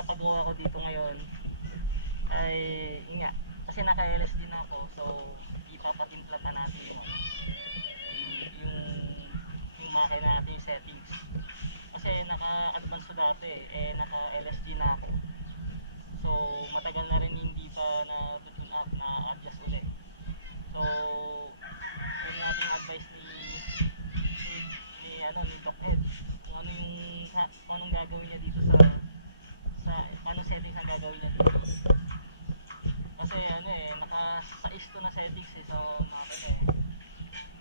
pinapagawa ko dito ngayon ay yun nga, kasi naka LSD na ako, so ipapatimpla pa natin yung makina natin, yung settings, kasi naka advance ko dati naka LSD na ako, so matagal na rin hindi pa na tune up, na adjust ulit. So yun nating advice ni Doc Ed kung ano kung anong gagawin niya dito paano settings ang gagawin niya dito, kasi naka sa isto na settings sa makina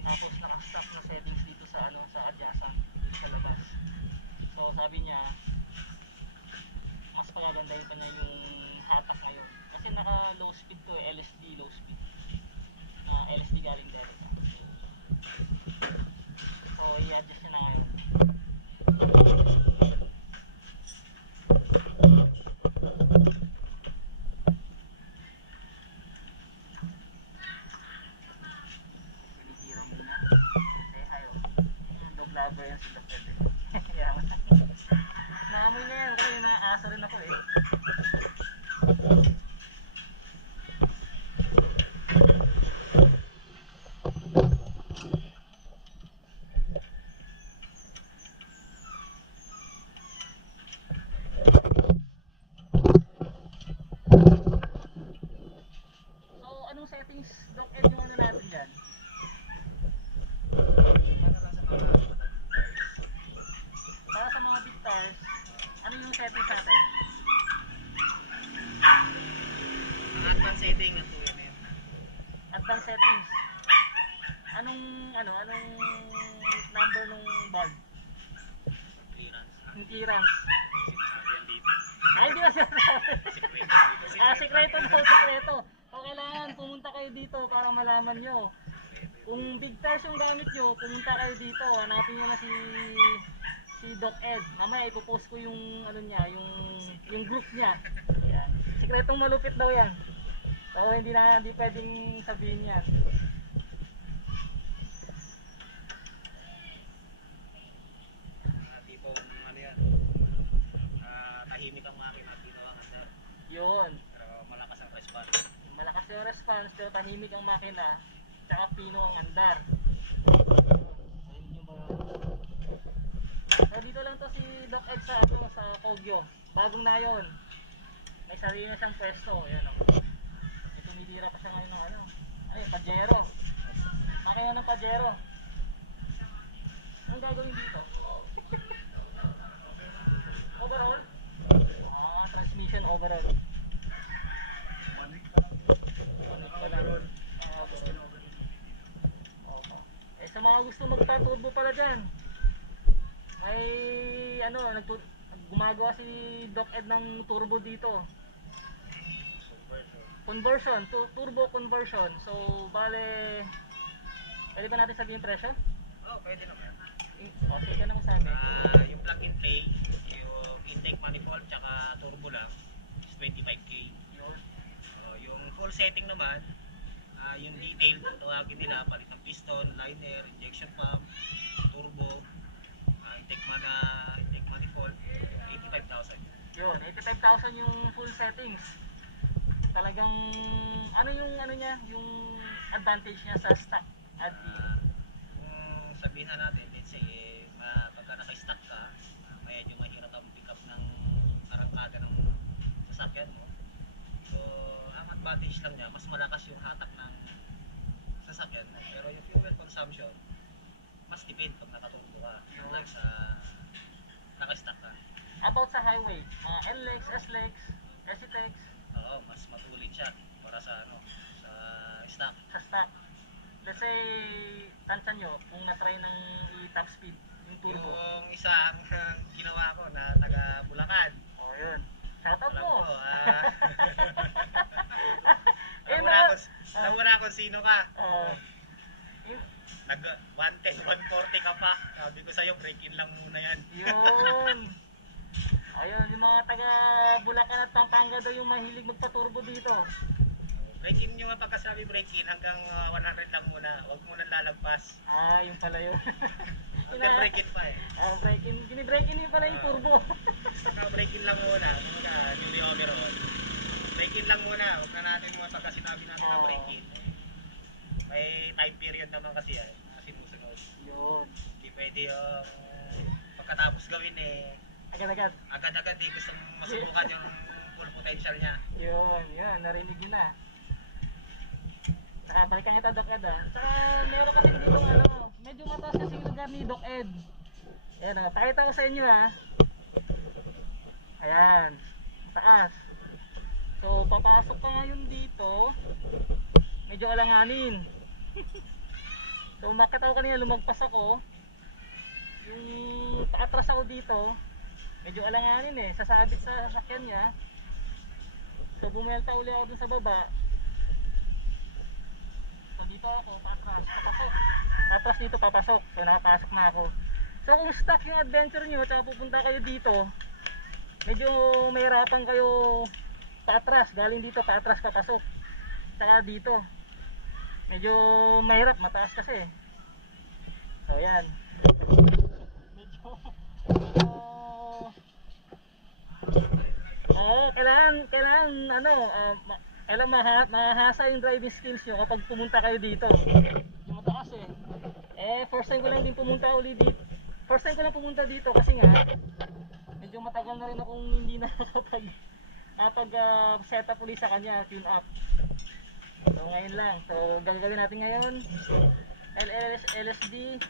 tapos naka stop na settings dito sa adjacent dito sa labas. So sabi niya mas pagagandahin pa niya yung hatak ngayon kasi naka low speed to LSD low speed na LSD galing direct, so i-adjust niya na ngayon. Vlogger yan sila pwede. Naamoy na yan kasi naaasa rin ako So anong settings Doc Ed yung natin dyan? Para sa mga big tires, ano yung settings natin? Ang advanced setting na 2 mm. Advanced settings. Anong number nung bulb? Clearance. Yung clearance. Yan dito. Ay, hindi ba sinasabi? Sikreto. Sikreto. O kailangan pumunta kayo dito para malaman nyo. Kung big tires yung gamit nyo, pumunta kayo dito. Hanapin nyo na si Doc Ed. Mamaya ipopost ko yung yung group niya. Ayan. Sikretong malupit daw yan. So hindi pwedeng sabihin yan. Tipong yan. Tahimik ang makina dito ang andar. Yun. Pero malakas ang response. Malakas yung response pero tahimik ang makina. Tsaka pino ang andar. So dito lang to si Doc Ed sa Kogyo. Bagong na yun. May sarili na siyang pwesto. Ayan o. May tumitira pa siya ngayon ng ay, Pajero. Makina ng Pajero. Anong gagawin dito? Overall? Transmission overall. Overall. Sa mga gusto magta-turbo pala dyan, may gumagawa si Doc Ed ng turbo dito. Conversion, turbo conversion. So, bale, pwede ba natin sabihin presyo? Oo, pwede naman. Okay ka naman sabi. Yung plug and play, yung intake manifold, tsaka turbo lang, is 25K. Yung full setting naman, yung detail, tawagin nila, palit ng piston, liner, injection pump, turbo, intake manifold, 85,000. Yun, 85,000 yung full settings. Talagang, yung advantage niya sa stock at Kung sabihin na natin, let's say, pagka naka-stock ka, medyo mahirap ang pick up ng arangkada ng sasakyan mo. So, ang advantage lang niya, mas malakas yung hatak ng sasakyan mo. Pero yung fuel consumption, mas tipid pag nakaturbo ka. Like sa naka-stock ka. about sa highway, NLEX, SLEX, SCTEX, Oo, mas matulit siya para sa sa stock. sa stock. Let's say, tansan nyo, kung na-try ng i-top speed, yung turbo. Yung isang ginawa ko na taga Bulacan. Oh, yun. Shoutout mo. Alam mo na kung sino ka. Nag 110, 140 ka pa. Sabi ko sa'yo, break-in lang muna yan. Yun. Ayun, yung mga taga Bulacan at Pampanga daw yung mahilig magpa-turbo dito. Break-in nyo nga pagkasabi break-in hanggang 100 lang muna. Huwag mo nang lalagpas. Yung pala yun. Hanggang break-in pa eh. Break-in. Gini-break-in yung pala yung turbo. Saka break-in lang muna. overall. Break-in lang muna. Huwag na natin mga pagka sinabi natin na break-in. May time period naman kasi yan. Kasi musunod. Yun. Hindi pwede yung pagkatapos gawin eh. Agad-agad. Agad-agad eh. Gusto mong masubukan yung full potential niya. Yun. Narinig yun na. Saka balikan kita Doc Ed ah. Saka meron kasi dito medyo mataas kasi yung lugar ni Doc Ed. Ayan o, pakita ko sa inyo ah. Ayan, taas. So papasok ka ngayon dito, medyo alanganin. So umakyat ako kanina, lumagpas ako. Yung paatras ako dito, medyo alanganin eh, sasabit sa sasakyan niya. So bumelta uli ako dun sa baba. So dito ako, patras, papasok. Patras dito, papasok. So nakapasok na ako. So kung stuck yung adventure nyo, tsaka pupunta kayo dito, medyo mahirapan kayo patras. Galing dito, patras, papasok. Tsaka dito, medyo mahirap, mataas kasi. So yan. Medyo kailangan mahasa yung driving skills nyo kapag pumunta kayo dito. Yung mataas first time ko lang din pumunta uli dito. First time ko lang pumunta dito kasi nga medyo matagal na rin akong hindi nakakapag set up uli sa kanya, tune up. So ngayon lang. So gagawin natin ngayon LSD,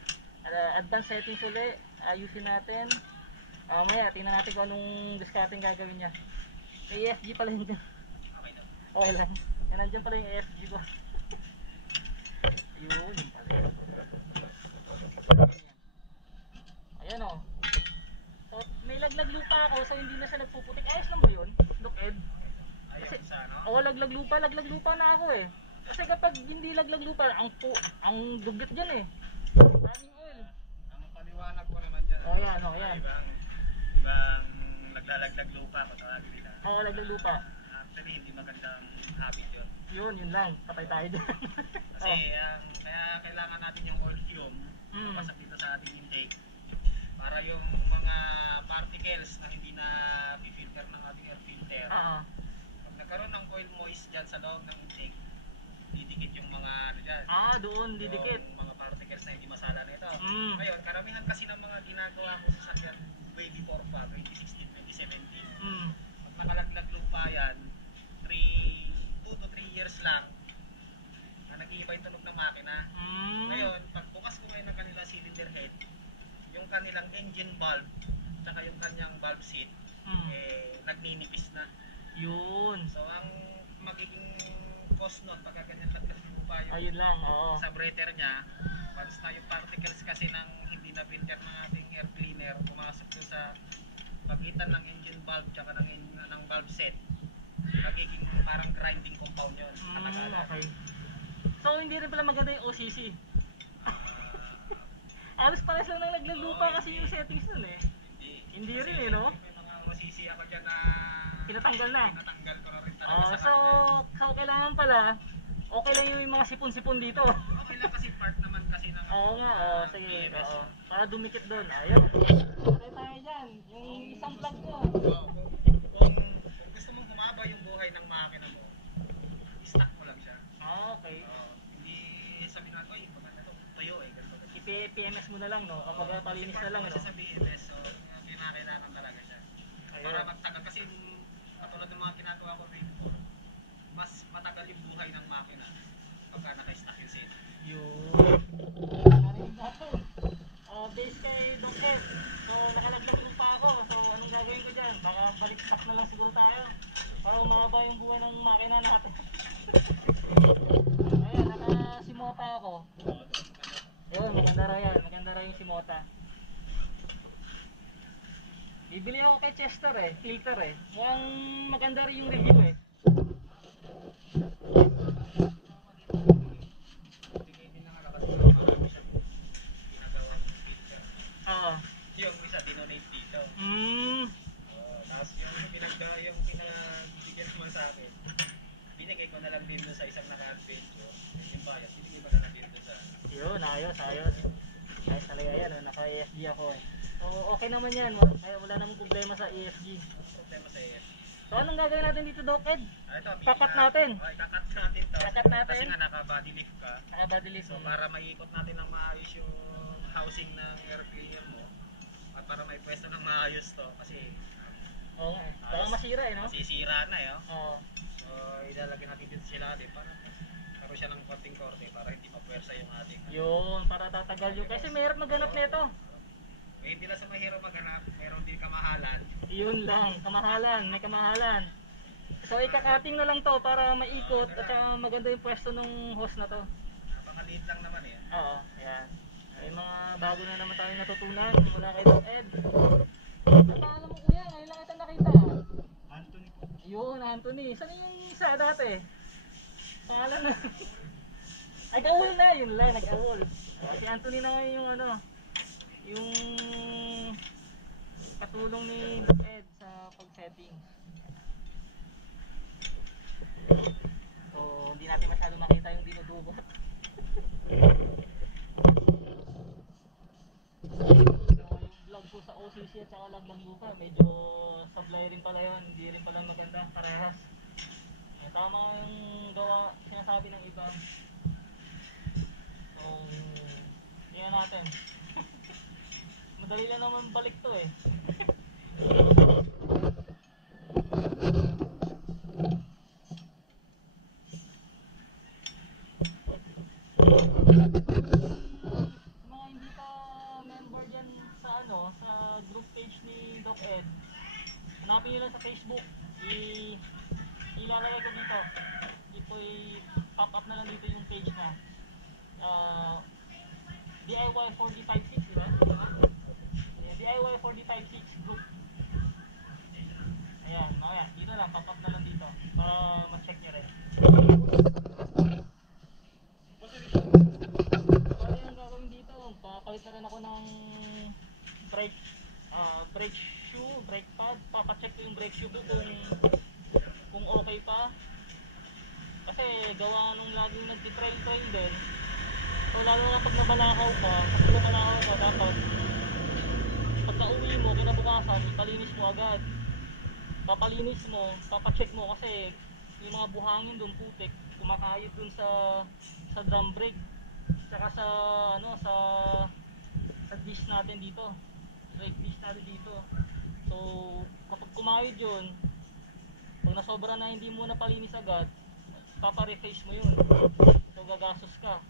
advanced settings uli, ayusin natin. Mamaya tingnan natin kung anong discarding gagawin niya. May ESG pala yun dyan. Okay lang. Yan, nandiyan pala yung ESG ko. Ayun, yun pala. Ayan o. So, may laglag lupa ako, so hindi na siya nagpuputik. Ayos lang ba yun, Doc Ed? Kasi, laglag lupa na ako eh. Kasi kapag hindi laglag lupa, ang dugit dyan eh. Daming oil. Ang paliwanag ko naman dyan. Ayan. Ibang naglalaglag lupa, matawagin nila. Laglag lupa. Actually, hindi magandang habit yun. Yun lang. Patay tayo dyan. Kasi kaya kailangan natin yung oil fume mapasok dito sa ating intake para yung mga particles na hindi na filter ng ating air filter. Pag nagkaroon ng oil moist dyan sa loob ng intake, didikit yung mga dyan. Doon didikit. Yung mga particles na hindi masala na ito. Ngayon, karamihan kasi ng mga ginagawa ko sa sakyan way before pa, 2016, 2017. Pag nakalaglag lupa yan, 2 to 3 years lang na nag-iiba yung tunog ng makina. Ngayon, pag bukas ko ngayon ng kanilang cylinder head, yung kanilang engine valve, tsaka yung kanyang valve seat, nagninipis na. Yun. So, ang magiging cost nun, pagka ganyan laglag lupa yung ayun lang, subretter niya, once na yung particles kasi ng hindi na filter ng ating air cleaner, pumasok doon sa pagitan ng engine valve tsaka ng valve set, nagiging parang grinding compound yun. Okay. So hindi rin pala maganda yung OCC. Alos pares lang ng naglalupa kasi yung settings nun eh. Hindi rin eh, no? May mga OCC ako dyan na Tinatanggal na. tinatanggal ko na rin talaga sa So kailangan pala, okay lang yung mga sipon-sipon dito. okay lang kasi part naman kasi ng Oo nga, sige. PMS yun. Para dumikit doon. Ayun. Patay tayo dyan. Yung isang plug ko. Kung gusto mong humaba yung buhay ng makina mo, stock mo lang siya. Okay. Hindi sabihin natin, oy, maganda to, tuyo eh. I-PMS mo na lang, no? Kapag palinis na lang, no? Kasi sa PMS, so kinakailangan talaga siya. Para magtagal kasi katulad ng mga ginagawa ko before, mas matagal yung buhay ng makina pagka naka-stock yung set. Yun. Narinig natin. Base kay Doc Ed. So nakalaglag lupa ako. So anong gagawin ko dyan? Baka balik stock na lang siguro tayo. Para umaba yung buhay ng makina natin. Ayan, nakasimota ako. Yun, maganda raw yan. Maganda raw yung simota. Bibili ako kay Chester filter Mukhang maganda rin yung review Yung isa dinonate dito. Tapos yung pinabigyan mo sa akin, binigay ko na lang din doon sa isang naka-adventure. Yung bayad, binigay ko na lang din doon sa... Yun, ayos. Ayos talaga yan, naka-ESG ako So okay naman yan, wala namang problema sa ESG. Problema sa ESG. So anong gagawin natin dito, Doc Ed? Ito, Kakat natin. Kakat natin to. Kakat natin. Kasi nga naka-body lift ka. Naka-body lift. So para maiikot natin ng maayos yung housing ng air cleaner mo. At para maipwesto ng maayos to. Kasi Oo nga eh. Baka masira eh, no? masisira na eh. Oh. Oo. So ilalagay natin dito sila din para karoon siya ng konting korte para hindi mapwersa yung ating Yun, para tatagal yun. Kasi mahirap maghanap nito. eh, hindi lang sa mahirap maghanap, meron din kamahalan. Yun lang, kamahalan, may kamahalan. So ikakating na lang to para maikot at saka maganda yung pwesto ng host na to. Napakaliit lang naman eh. Oo, ayan. May mga bago na naman tayong natutunan mula kay Doc Ed. Ano mo kuya, ngayon lang kita nakita. Anthony po. Yun, Anthony. Saan yung isa dati? Pangalan na. Nag-awol na, yun lang, nag-awol. Si Anthony na ngayon yung ano, yung katulong ni Doc Ed sa pag-setting. So, hindi natin masyado makita yung dinudubot. So, yung vlog ko sa OCC at saka Laglang Lupa, medyo sablay rin pala yun, hindi rin pala maganda, parehas. Eh, tama yung gawa, sinasabi ng iba. So, tingnan natin. Madali lang naman balik to eh. Mga hindi pa member dyan sa ano, sa group page ni Doc Ed, hanapin nyo lang sa Facebook. Ilalagay ko dito. Dito pop up na lang dito yung page na. DIY 4D56, diba? DIY 4D56 group. Ayan, mamaya, dito lang, pop up na lang dito para ma-check nyo rin. Ano yung gagawin dito? Papalit na rin ako ng brake shoe, brake pad. Papacheck ko yung brake shoe ko kung okay pa. Kasi gawa nung laging nagtitrain din. So lalo na pag nabalakaw ka, dapat pagka uwi mo, kinabukasan, ipalinis mo agad. Papalinis mo, papacheck mo kasi yung mga buhangin doon, putik, kumakayod doon sa drum brake. Tsaka sa dish natin dito. Brake dish natin dito. So kapag kumayod yun, pag nasobra na hindi mo napalinis agad, papa-reface mo yun. So gagastos ka.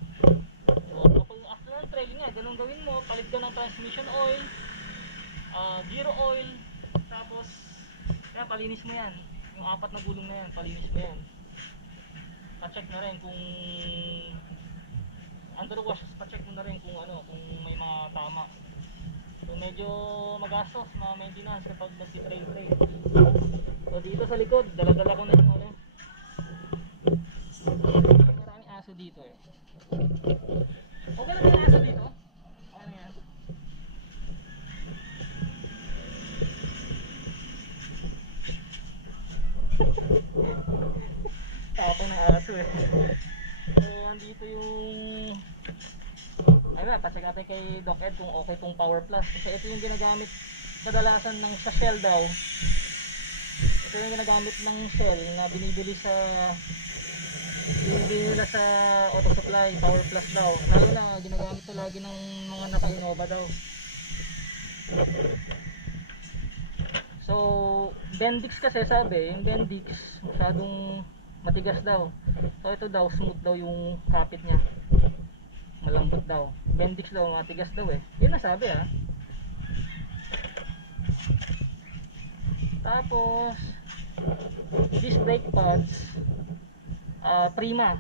So kapag after ng trailing nga, ganun gawin mo, palit ka ng transmission oil, gear oil, tapos yan, palinis mo yan. Yung 4 na gulong na yan, palinis mo yan. Pa-check na rin kung underwash, pa-check mo na rin kung kung may mga tama. So medyo magastos na maintenance kapag nagsi-train. So dito sa likod, dala-dala ko na yung maraming aso dito eh. Okay lang yung aso dito? Okay na yan. Tapong ng aso eh. So andito yung pacheck natin kay Doc Ed kung okay tong Power Plus. Kasi ito yung ginagamit kadalasan ng sa Shell daw. Ito yung ginagamit ng Shell na binibili nila sa Auto Supply, Power Plus daw. Lalo na ginagamit ito lagi ng mga naka-Innova daw. So Bendix kasi sabi, yung Bendix masyadong matigas daw. So ito daw, smooth daw yung kapit niya, malambot daw. Bendix daw, matigas daw eh. Yun nasabi ah. Tapos these brake pads, Prima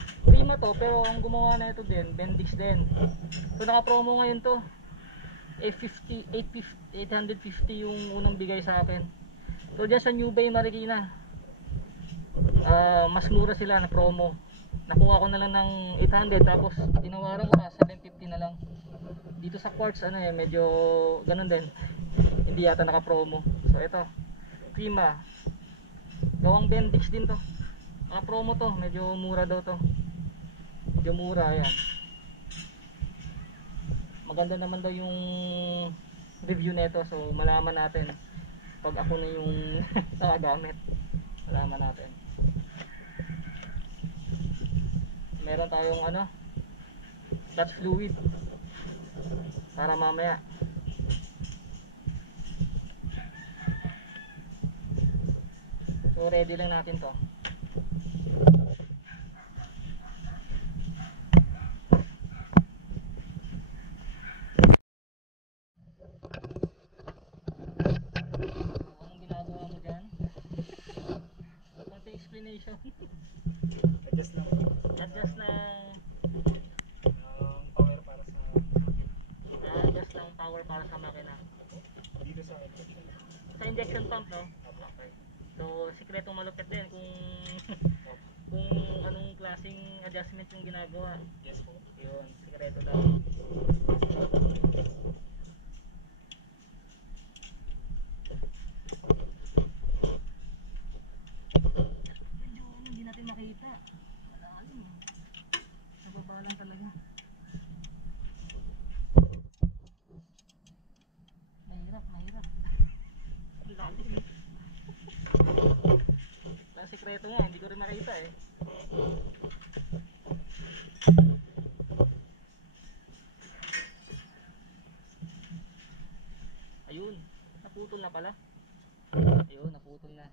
to, pero ang gumawa na ito din, Bendix din. So naka-promo ngayon to, 850 yung unang bigay sa akin. So dyan sa New Bay, Marikina, mas mura sila na promo. Nakuha ko na lang ng 800, tapos tinawaran ko pa 750 na lang. Dito sa Quartz medyo ganun din, hindi yata naka-promo. So ito, Prima, gawang Bendix din to. Naka-promo to, medyo mura daw to. Medyo mura, ayan. Maganda naman daw yung review nito, so malaman natin pag ako na yung nakagamit. Alaman natin. Meron tayong ano, clutch fluid para mamaya. So ready lang natin to. Anong ginagawa mo dyan? Konting explanation. Adjust lang. Adjust ng Power para sa adjust ng power para sa makina. dito sa injection. Sa injection pump, no? Okay. So, sikretong malupit din kung kung anong klaseng adjustment yung ginagawa. Yes po. Yun, sikreto daw. Medyo hindi natin makita. Malalim. Sa baba lang talaga. Mahirap, mahirap. Ang lalim. Ang sikreto nga, hindi ko rin makita eh. Ayun, naputol na pala. Ayun, naputol na.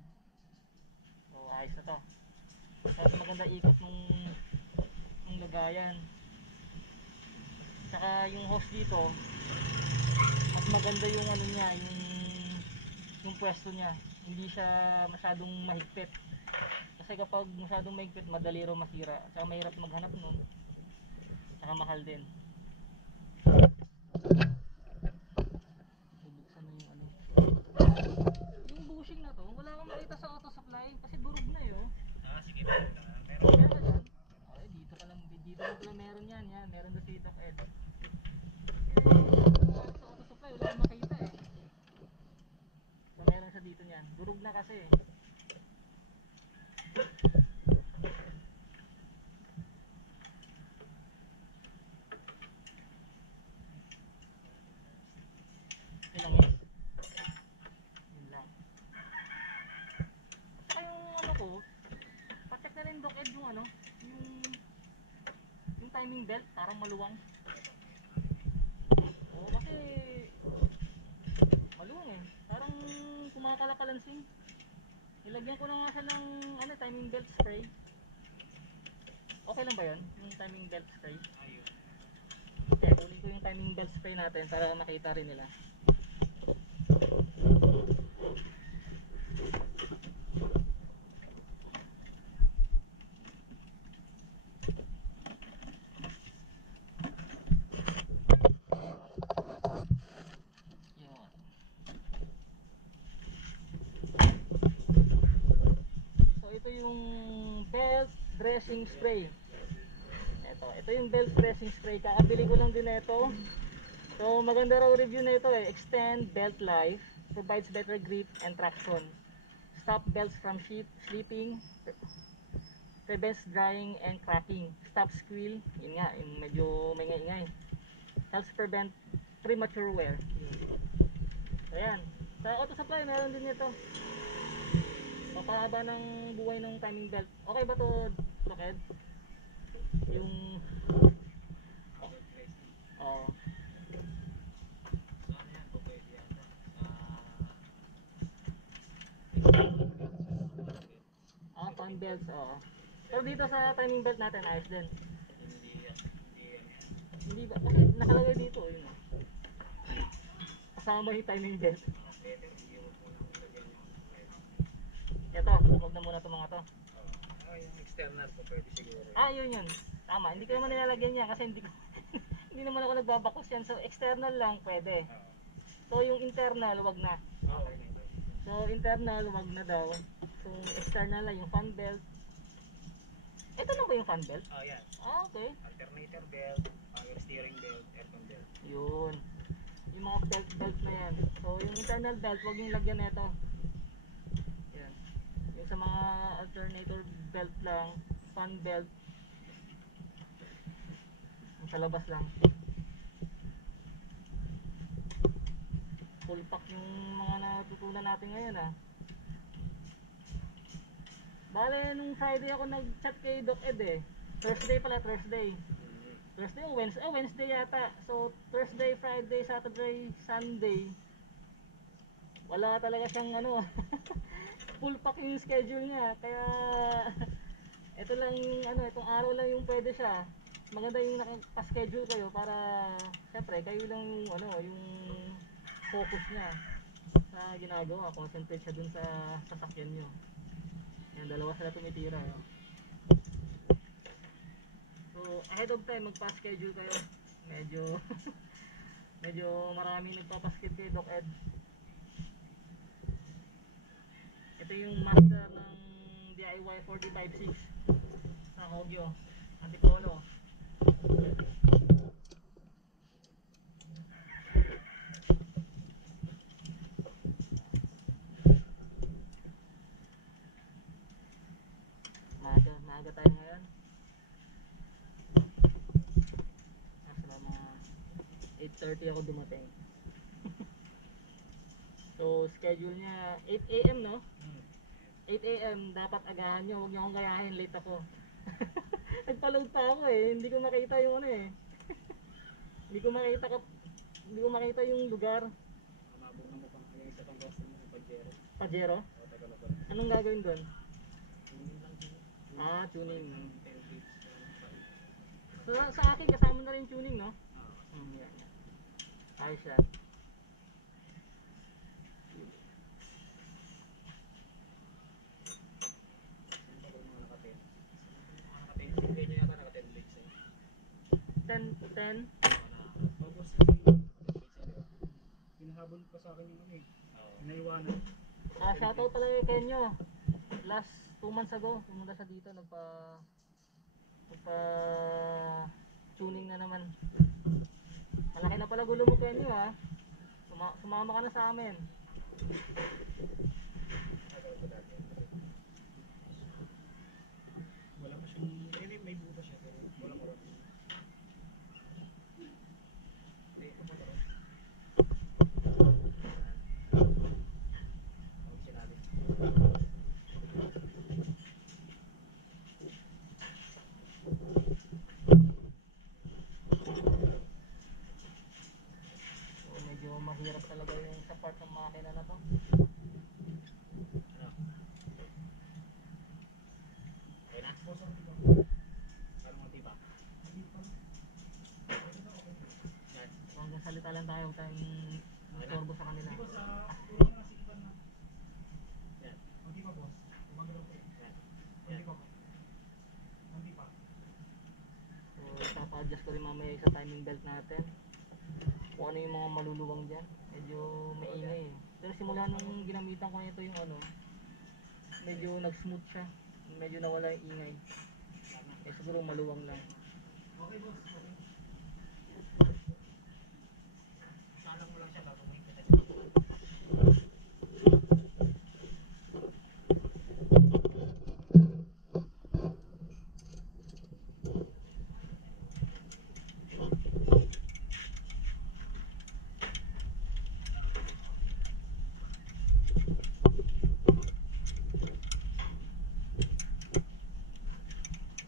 So, ayos na to. Tapos maganda ikot nung lagayan. Saka yung hose dito, mas maganda yung ano niya, yung pwesto niya. Hindi siya masyadong mahigpit. Kasi kapag masyadong mahigpit, madali raw masira. Saka mahirap maghanap nun. Saka mahal din. Bubuksan na yung ano. Yung bushing na to, wala akong makita sa auto supply kasi durog na yun. Sige po. Meron ka dyan? Ay, dito ka lang, dito lang pala meron yan. Yan, meron doon si Doc Ed. Sa auto supply, wala akong makita eh. So, meron siya dito niyan. Durog na kasi eh. Ilang yes? Yun lang. Saka yung ano ko, pacheck na rin Doc Ed yung ano, yung timing belt, parang maluwang. Oo, kasi maluwang eh. Parang kumakalakalansing. Ilagyan ko na nga siya ng ano, timing belt spray. Okay lang ba yun? Yung timing belt spray? Ayun. Okay, kunin ko yung timing belt spray natin para makita rin nila. Yun. So ito yung belt dressing spray. Ito yung belt dressing spray. Kakabili ko lang din ito. So maganda raw review na ito eh. Extend belt life, provides better grip and traction. Stop belts from slipping, prevents drying and cracking. Stop squeal, yun nga, yung medyo may ingay. Helps prevent premature wear. So yan. Sa auto supply meron din ito. Papahaba ng buhay ng timing belt. Okay ba to, Doc Ed? Yung oh, Saan yan po pwede yan? fan belts, oo. Pero dito sa timing belt natin, ayos din. Hindi yan. Hindi ba? Kasi nakalagay dito, yun. Kasama yung timing belt. Better, hindi mo po nang ilagyan yung Ito, huwag na muna itong mga to. yung external po pwede siguro. Yun. Tama, hindi ko naman nilalagyan niya kasi hindi ko hindi naman ako nagbabakos yan. So external lang pwede. So yung internal, wag na. Okay na ito. So internal, wag na daw. So external lang yung fan belt. Ito na ba yung fan belt? Yan. Okay. Alternator belt, power steering belt, aircon belt. Yun. Yung mga belt na yan. So yung internal belt, wag yung lagyan nito. Yan. Yung sa mga alternator belt lang, fan belt. Yung sa labas lang. Full pack yung mga natutunan natin ngayon ah. Bale, nung Friday ako nag-chat kay Doc Ed eh. Thursday pala, Thursday. Thursday o Wednesday, Wednesday yata. So, Thursday, Friday, Saturday, Sunday. Wala talaga siyang ano, full pack yung schedule niya. Kaya, ito lang yung ano, itong araw lang yung pwede siya. Maganda yung naka-schedule kayo para, syempre, kayo lang yung ano, yung focus niya sa ginagawa. Concentrate siya dun sa sasakyan niyo. Yan, dalawa sila tumitira. Eh. So, ahead of time, magpa-schedule kayo. Medyo, medyo maraming nagpapaskid kay Doc Ed. Ito yung master ng DIY 4D56 sa Hogyo, Antipolo. Maaga tayo ngayon. Nasa mga 8:30 ako dumating. So, schedule niya 8 AM, no? 8 AM, dapat agahan nyo. Huwag nyo akong gayahin, late ako. Nagpa-load pa ako eh. Hindi ko makita yung ano eh. Hindi ko makita yung lugar. Mabog na mo pang yung isa pang gusto mo, Pajero. Pajero? O, Tagalog. Anong gagawin doon? Tuning lang din. Tuning. Ng 10 days. Sa akin, kasama na rin tuning, no? Yan. Ayos yan. Hindi niya yata naka-10 days eh. 10? Tapos hinahabol pa sa akin yung ano eh. Inaiwanan. Shoutout pala kay Kenyo. Last 2 months ago, pumunta siya dito, nagpa tuning na naman. Malaki na pala gulo mo, Kenyo, ha. Sumama ka na sa amin. Wala pa siyang, may buta siya pero wala mo rin. Hindi, paparoon. Ang sinabi. So, medyo mahirap talaga yung sa part ng makina na to. Ano? Okay na? Parang mati pa. Yan. So, hanggang salita lang tayo, huwag tayong sorbo sa kanila. Yan. Hindi pa, boss. Gumagalaw ko eh. Yan. Hindi pa. Hindi pa. So, ipapa-adjust ko rin mamaya sa timing belt natin. Kung ano yung mga maluluwang dyan. Medyo maingay eh. Pero simula nung ginamitan ko nito yung ano, medyo nag-smooth siya. Medyo nawala yung ingay. Eh siguro maluwang lang. Okay, boss. Okay. Salang mo lang siya bago mo higpitan.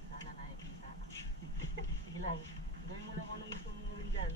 Sana nakikita. Sige lang. Gawin mo lang kung anong gusto mong gawin dyan.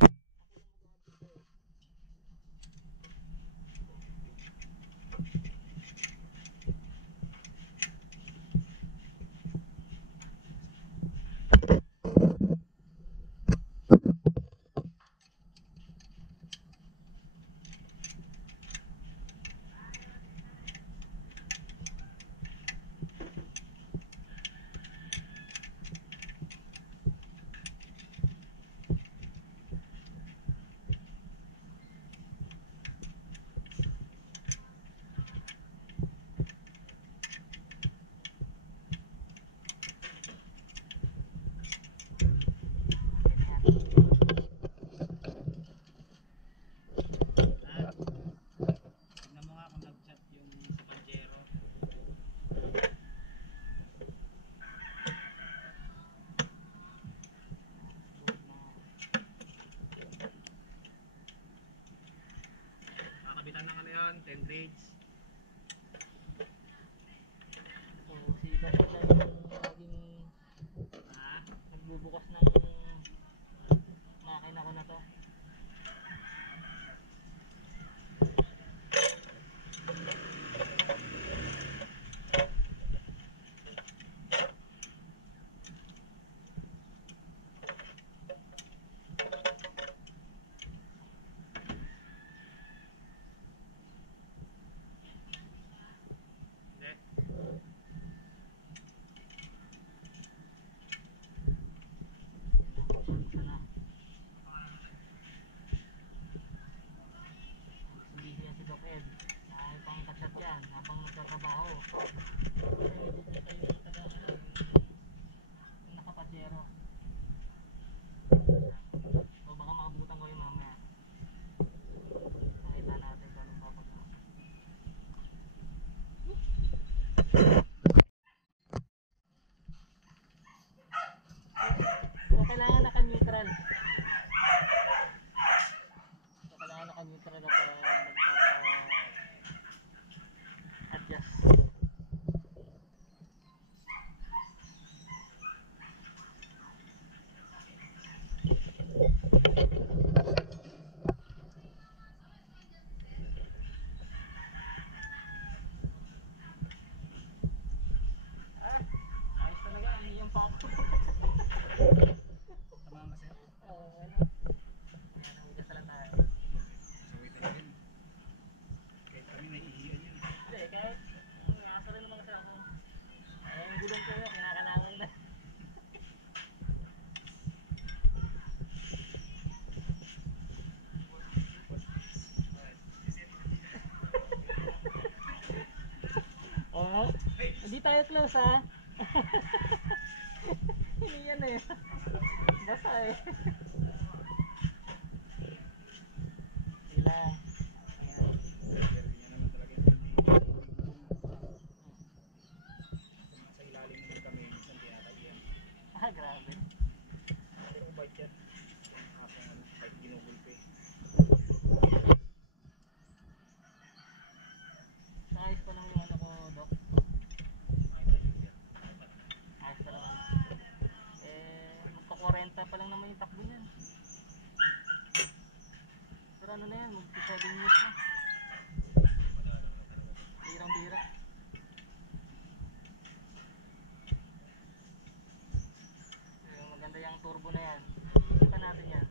Tignan mo nga kung nag-chat yung sa Pajero. Makabitan ng ano yun, 10 grades. So, si Doc Yung nakapadyero. O baka makabutan ko yung mamaya. Nakita natin kung anong papagawa. So kailangan naka-neutral. So kailangan naka-neutral na pa nagpapa-adjust. Ayos talaga, hindi yung pako. Tama ba sir? Oo, ano? Ayan, hugas na lang tayo. Sawitan na rin. Kahit kami naiihiyan yun. Hindi, kahit nasa rin naman kasi ako. Eh, yung gulong ko yun, kinakalangan na. Oo. Hindi tayo close ha. Hindi yan eh. Basta eh. Sila. Ayan. Pero yan naman talaga yung sa ilalim naman kami, minsan tinatagihan. Ah, grabe. Pero bike yan. Yung hapong ano, bike ginugulpe. Ayos pa naman yung ano ko, Doc. Ayos pa naman. Eh, magka-40 pa lang naman yung takbo niyan. Pero ano na yan, mag-7 minutes na. Birang-bira. Eh, maganda yung turbo na yan. Kita natin yan.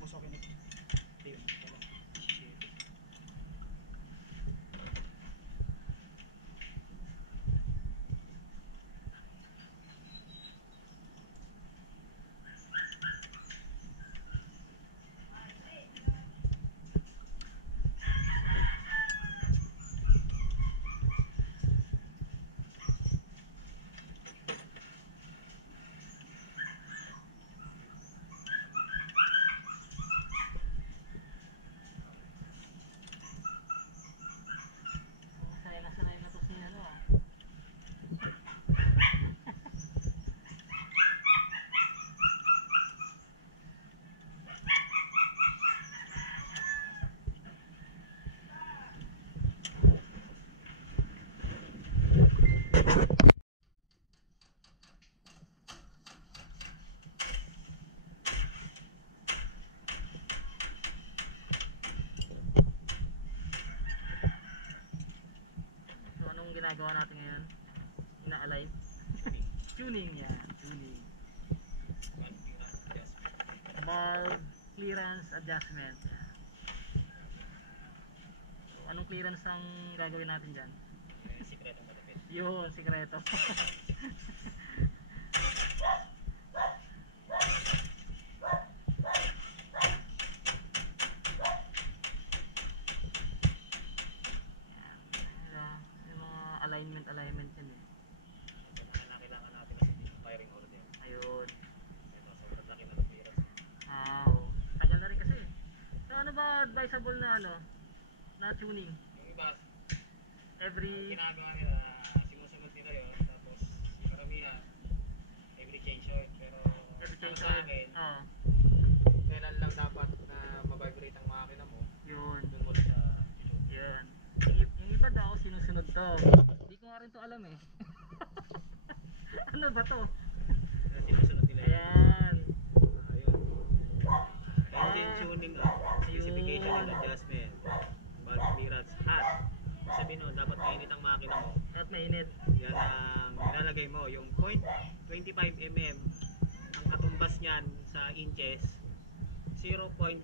Boss, okay na. Ayun, pala. Sanay na to si ano ah. So anong ginagawa natin ngayon? Ina-align? Tuning yan, tuning. Valve clearance adjustment. So, anong clearance ang gagawin natin dyan? Sikretong malapit. Yun, sikreto. Yan, yung mga alignment yan eh. Ito na kailangan natin kasi yung firing order. Ayun. Ito, sobrang laki na ng clearance. Oo. Tagal na rin kasi. So ano ba advisable na ano? Na tuning? Yung iba, Every... ginagawa nila, sinusunod nila yun, tapos karamihan, every change oil. Pero Every change sa oil. akin, Oo. kailan lang dapat na mabibrate ang makina mo, Yun. doon mo lang sa tune. Yun. Yung iba daw sinusunod to. Hindi ko nga rin to alam eh. Ano ba to? Sinusunod nila yun. Ayan. mainit. Yan ang nilalagay mo. Yung 0.25 mm, ang katumbas niyan sa inches, 0.010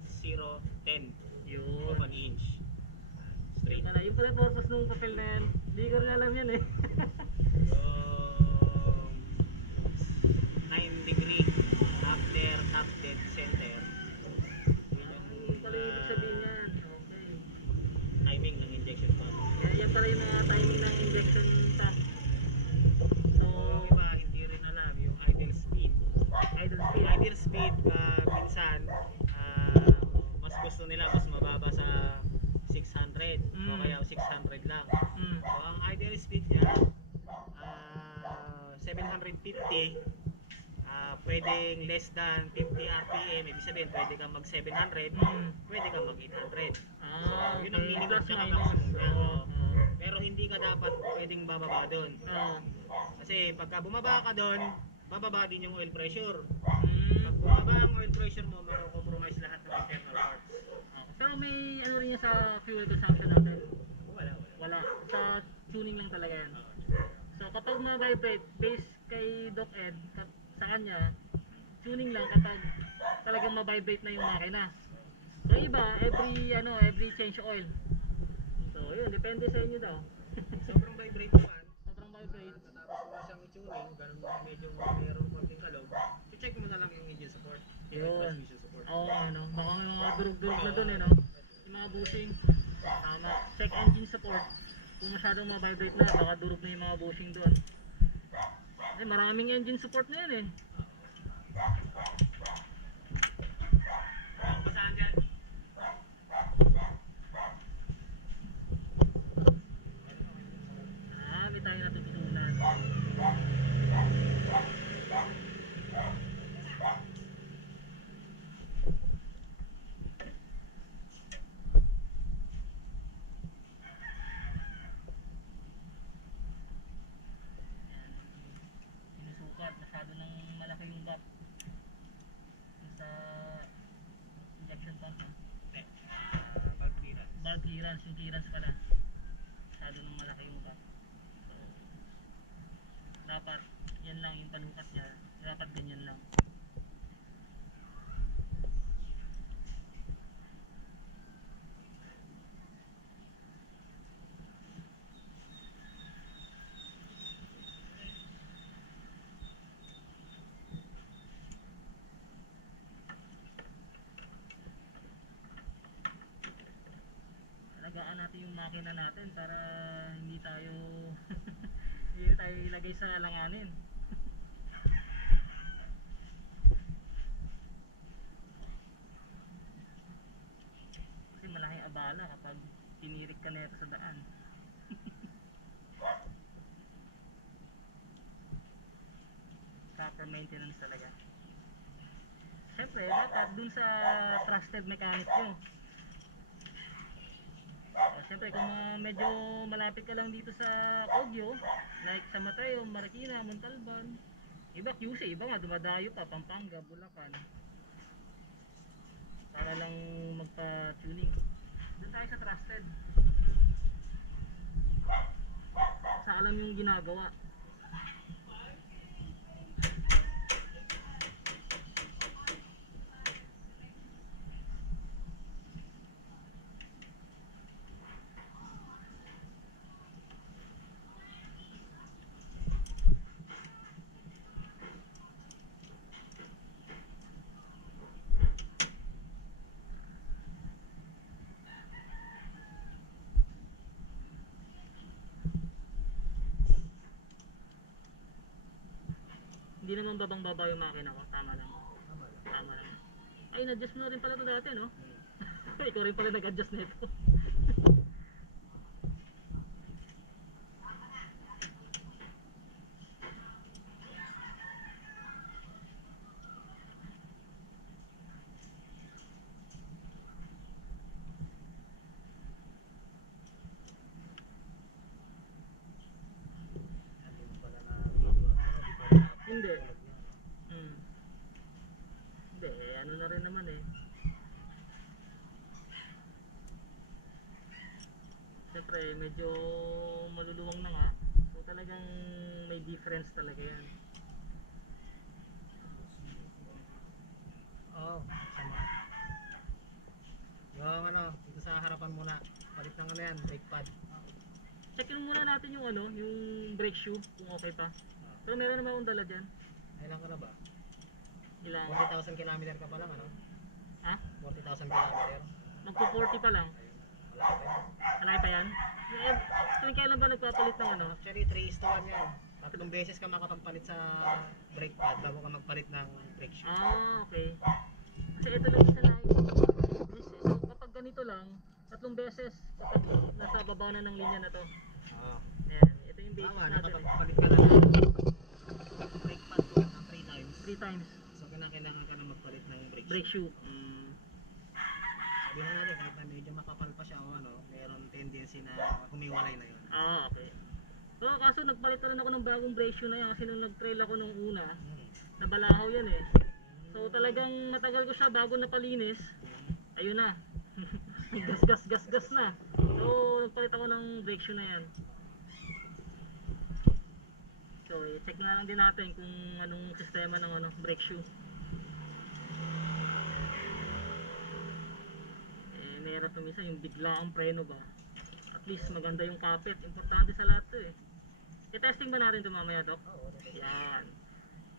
Yun. of an inch. Yung Straight. pala, yung pala purpose ng papel na yan. Hindi ko rin alam yan eh. Yung 9 degree after half dead center. Yung pala yung ibig sabihin yan. Okay. Timing ng injection pump. Yan pala yung mga timing ng injection pump. So, Yung iba hindi rin alam yung idle speed. idle speed. Idle speed minsan mas gusto nila mas mababa sa 600 o kaya 600 lang. So ang idle speed niya 750, pwedeng less than 50 RPM, ibig sabihin pwede kang mag 700, pwede kang mag 800. Ah, So, yun ang okay. minimum Plus tsaka minus. maximum niya. Oo. Pero hindi ka dapat pwedeng bababa doon. Oo. Kasi pagka bumaba ka doon, bababa din yung oil pressure. Mm. Pag bumaba ang oil pressure mo, mako-compromise lahat ng internal parts. Pero may ano rin yan sa fuel consumption natin. Wala. Wala. Sa tuning lang talaga yan. So kapag ma-vibrate, based kay Doc Ed, sa kanya, tuning lang kapag talagang ma-vibrate na yung makina. So iba, every change oil. So yun, depende sa inyo daw. Sobrang vibrate naman. Sobrang vibrate. Tapos mo na siyang i-tuning, ganun medyo mayroong konting kalog, i-check mo na lang yung engine support. Yung Yun. transmission support. Oo, baka may mga durug-durug na dun no? Yung mga bushing. Tama. Check engine support. Kung masyadong ma-vibrate na, baka durog na yung mga bushing dun. Maraming engine support na yan eh. Basahan dyan. May tayo natututunan. Sinusukat, masyado nang malaki yung gap sa injection pump. Valve clearance. Valve clearance, yung clearance pala. Masyado nang malaki yung gap. So, dapat yan lang yung panukat niya. Dapat ganyan lang. Alagaan natin yung makina natin para hindi tayo hindi tayo ilagay sa alanganin. Kasi malaking abala kapag tinirik ka neto sa daan. Proper maintenance talaga. Siyempre, dapat dun sa trusted mechanic nyo. Siyempre, kung medyo malapit ka lang dito sa Kogyo, like sa Mateo, Marikina, Montalban, iba QC, iba nga dumadayo pa, Pampanga, Bulacan, para lang magpa-tuning. Doon tayo sa trusted. Sa alam yung ginagawa. Hindi naman babang-baba yung makina ko, tama lang. Tama lang. Ay, na-adjust mo na rin pala ito dati, no? Ikaw rin pala nag-adjust na ito. Hindi. Hindi, ano na rin naman eh. Siyempre, medyo maluluwang na nga. So talagang may difference talaga yan. Oo, sama. Yung ano, dito sa harapan muna. Palit ng ano yan, brake pad. Checkin muna natin yung ano, yung brake shoe kung okay pa. Pero meron naman akong dala dyan. Ilan ka na ba? Ilang? 40,000 kilometer ka pa lang, ano? Ha? 40,000 kilometer. Magpo 40 pa lang. Ayun, malaki pa yun. Malaki pa yan? Eh, tuwing kailan ba nagpapalit ng ano? Actually, 3:1 yan. Tatlong beses ka makapagpalit sa brake pad bago ka magpalit ng brake shoe. Ah, okay. Kasi ito lang isa na so, kapag ganito lang, tatlong beses kapag nasa baba na ng linya na to. Oo. Ayan, ito yung basis Tama, natin eh. nakapagpalit ka na ng brake pad ko ng 3 times. 3 times. So, kailangan ka na magpalit ng brake shoe. Brake shoe. Sabihin na natin, kahit na medyo makapal pa siya o ano, meron tendency na humiwalay na yun. Ah, okay. So, kaso nagpalit na rin ako ng bagong brake shoe na yan kasi nung nag-trail ako nung una, nabalahaw yan eh. So, talagang matagal ko siya bago napalinis. Ayun na. Gas na. So, nagpalit ako ng brake shoe na yan. So, i-check na lang din natin kung anong sistema ng ano, brake shoe. Mahirap na minsan yung bigla ang preno ba. At least maganda yung kapit. Importante sa lahat to eh. I-testing ba natin ito mamaya, Doc? Oo, Yan.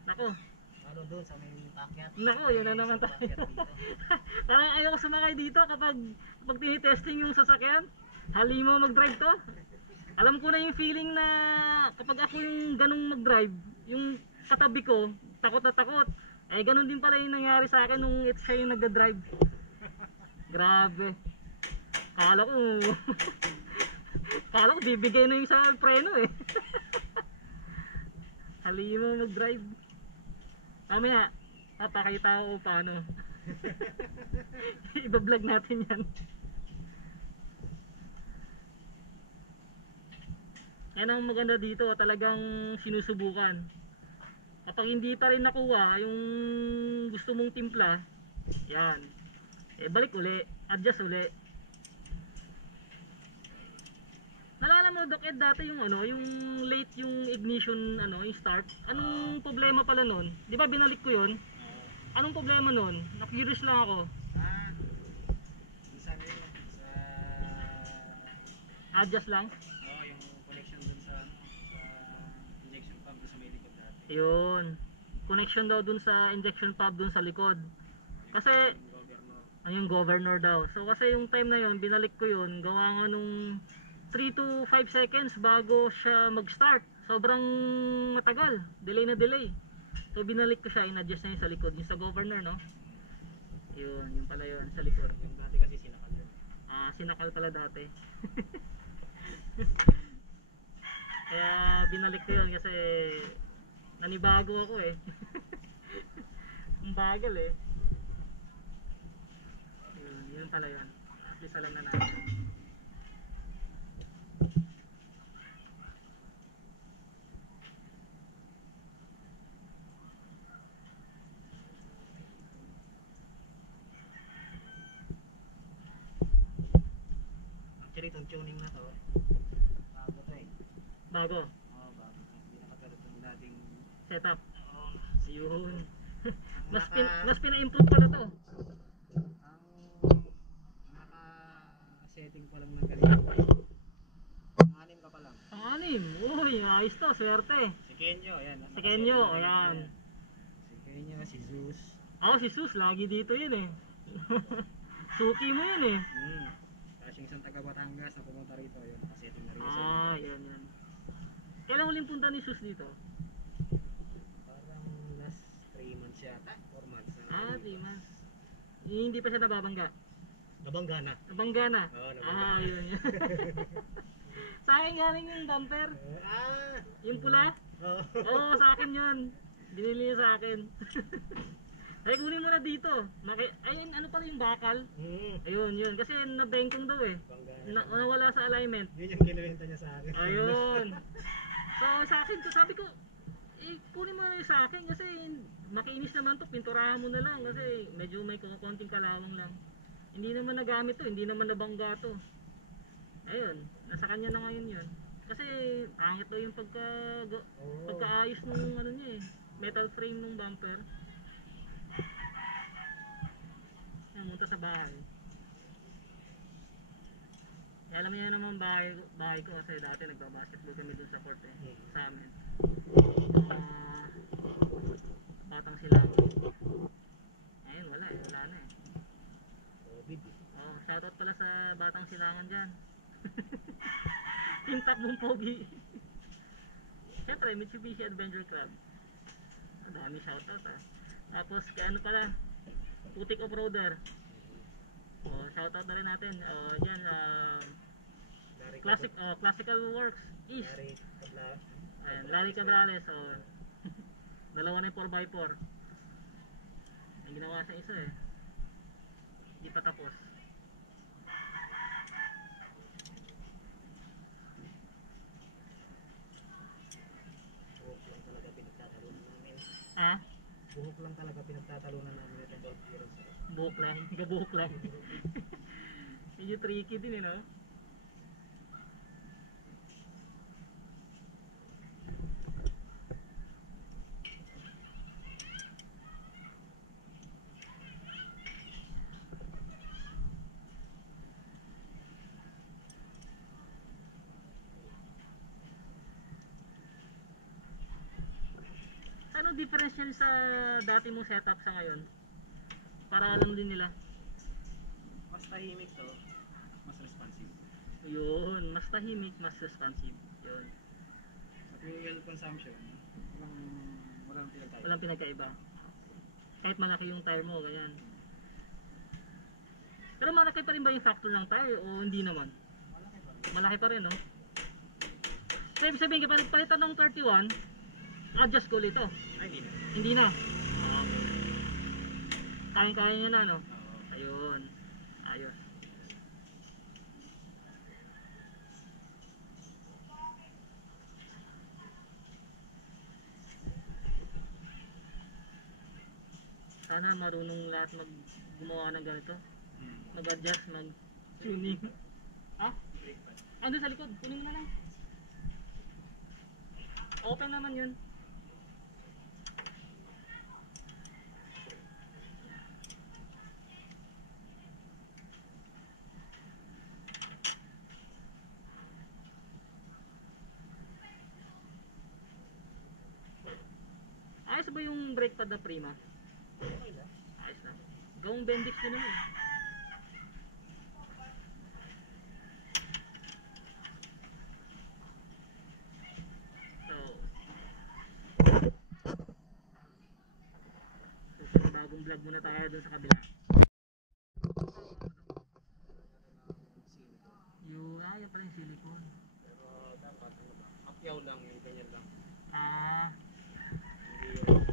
Nako. ano doon sa may pakyat. Nako, yun na naman tayo. Parang ayoko sumakay dito kapag tinitesting yung sasakyan. Halimo mag-drive to. Alam ko na yung feeling na kapag ako yung ganung mag-drive, yung katabi ko, takot na takot. Eh, ganun din pala yung nangyari sa akin nung siya yung nagda-drive. Grabe. Kala ko bibigay na yung sa preno eh. Halimo mag-drive. Mamaya, papakita ko paano. Iba-vlog natin yan. Yan ang maganda dito, talagang sinusubukan. Kapag hindi pa rin nakuha yung gusto mong timpla, yan. Eh balik uli, adjust uli. Nalala mo Doc Ed dati yung ano, yung late yung ignition ano, yung start. Anong problema pala noon? 'Di ba binalik ko 'yon? Anong problema noon? Na-curious lang ako. Isa na yun, sa... Adjust lang. Oo, yung connection dun sa, ano, sa injection pump dun sa may likod natin. 'Yun. Connection daw dun sa injection pump dun sa likod. Kasi Yung governor. yung governor daw. So kasi yung time na 'yon, binalik ko 'yun, gawa nga nung 3 to 5 seconds bago siya mag-start. Sobrang matagal. Delay na delay. So binalik ko siya, in-adjust na yun sa likod. Yung sa governor, no? Yun, yun pala yun, sa likod. Yung dati kasi sinakal yun. Ah, sinakal pala dati. Kaya binalik ko yun kasi nanibago ako eh. Ang bagal eh. Yun, yun pala yun. At least alam na natin. Actually, itong tuning na to, bago to eh. Bago, Oo, bago to. Hindi nakatulad ng dating... setup. Oo. Yun. Ang Mas pina-improve pala to. Ang naka-setting pa lang ng ganito. Ang 6 ka pa lang. Ang 6. Uy, ayos to, swerte. Si Kenyo, ayan. Si Kenyo, ayan. Si Kenyo, si Zeus. Oh, si Sus, lagi dito yun eh. Suki mo yun eh. Tapos yung isang taga Batangas na pumunta rito, yun, nakasetting na rin Ah, yan yan. Kailan uling punta ni Sus dito? Parang last 3 months yata, 4 months na. Ah, 3 months. Hindi pa siya nababangga. Nabangga na. Nabangga na. Oo, nabangga Ah, na. yun yun. Sa akin galing yung dumper. Yung pula. Oo. Oo, sa akin yun. Binili niya sa akin. Ay, kunin mo na dito. Ayun, ano pala yung bakal? Ayun, yun. Kasi nabengkong daw eh. Bangga na. Nawala sa alignment. Yun yung kinulenta niya sa akin. Ayun. So sa akin, sabi ko, kunin mo na yun sa akin kasi makinis naman to, pinturahan mo na lang kasi medyo may konting kalawang lang. Hindi naman nagamit to, hindi naman nabangga to. Ayun, nasa kanya na ngayon yun. Kasi pangit daw yung Oo. pagkaayos nung ano niya eh. Metal frame nung bumper. Yan, munta sa bahay. Eh, alam niya naman bahay ko kasi dati nagbabasketball kami dun sa court eh. Sa amin. Batang Silang. Ayun, wala na eh. COVID. Oh, shoutout pala sa Batang Silangan dyan. Team Takbong Pogi. Siyempre, Mitsubishi Adventure Club. Ang dami shoutout ah. Tapos, kaya ano pala, Putik Off-Roader. Oh, shoutout na rin natin. Oh, dyan, Classical Works East. Ayan, Larry Cabrales. Oh. Dalawa na yung 4x4. May ginawa sa isa eh. Hindi pa tapos. Buhok lang talaga pinagtatalunan namin. Ah? Buhok lang talaga pinagtatalunan namin ito about heroes. Buhok lang. Higa buhok lang. Medyo tricky din eh, no? Ano difference yun sa dati mong setup sa ngayon? Para alam din nila. Mas tahimik to, mas responsive. Yun, mas tahimik, mas responsive. Yun. Sa fuel consumption, walang pinagkaiba. Walang pinagkaiba. Kahit malaki yung tire mo, ganyan. Pero malaki pa rin ba yung factor ng tire o hindi naman? Malaki pa rin, no? So, ibig sabihin, kapag palitan ng 31, adjust ko ulit ito. Ay, hindi na. Hindi na. Okay. Kaya niya na, no? Oo. Ayun. Ayos. Sana marunong lahat gumawa ng ganito. Mag-adjust, mag-tuning. Ha? Ando sa likod, kunin mo na lang. Open naman yun. Ayos ba yung brake pad na Prima? Okay lang. Ayos na. Gawang Bendix din naman. So bagong vlog muna tayo dun sa kabila. Yan pala yung silicone. Pero dapat ano ba? Akyaw lang yung ganyan lang. Ah, Hindi yung